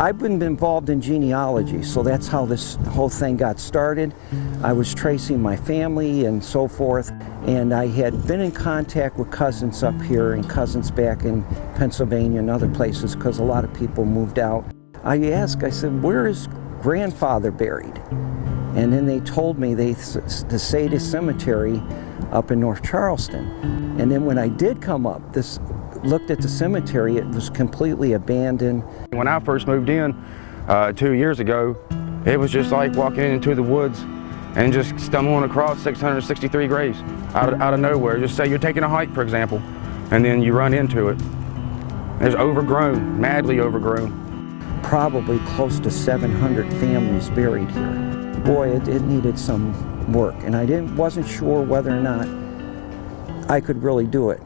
I've been involved in genealogy, so that's how this whole thing got started. I was tracing my family and so forth, and I had been in contact with cousins up here and cousins back in Pennsylvania and other places because a lot of people moved out. I asked, I said, where is grandfather buried? And then they told me the Seda Cemetery up in North Charleston. And then when I did come up, looked at the cemetery, it was completely abandoned. When I first moved in 2 years ago, it was just like walking into the woods and just stumbling across 663 graves out of nowhere. Just say you're taking a hike, for example, and then you run into it. It's overgrown, madly overgrown. Probably close to 700 families buried here. Boy, it needed some work, and I wasn't sure whether or not I could really do it.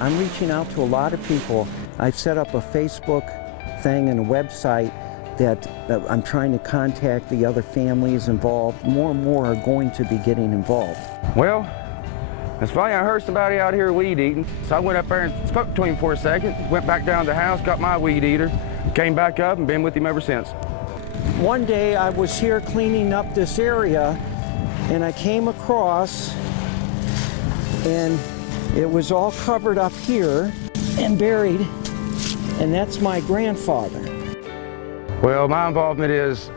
I'm reaching out to a lot of people. I've set up a Facebook thing and a website that I'm trying to contact the other families involved. More and more are going to be getting involved. Well, it's funny, I heard somebody out here weed eating, so I went up there and spoke to him for a second, went back down to the house, got my weed eater, came back up and been with him ever since. One day I was here cleaning up this area and I came across, and it was all covered up here and buried, and that's my grandfather. Well, my involvement is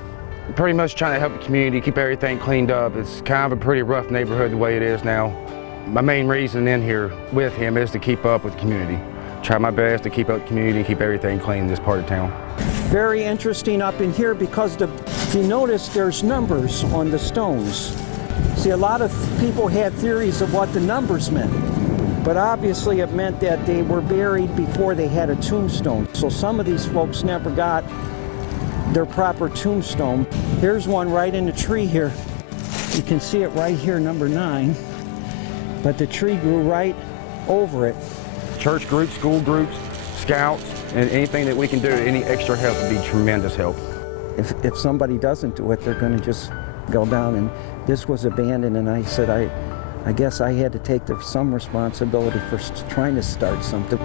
pretty much trying to help the community, keep everything cleaned up. It's kind of a pretty rough neighborhood the way it is now. My main reason in here with him is to keep up with the community. Try my best to keep up the community and keep everything clean in this part of town. Very interesting up in here because if you notice, there's numbers on the stones. See, a lot of people had theories of what the numbers meant, but obviously it meant that they were buried before they had a tombstone. So some of these folks never got their proper tombstone. Here's one right in the tree here. You can see it right here, number 9, but the tree grew right over it. Church groups, school groups, scouts, and anything that we can do, any extra help would be tremendous help. If somebody doesn't do it, they're going to just go down, and this was abandoned, and I said I guess I had to take some responsibility for trying to start something.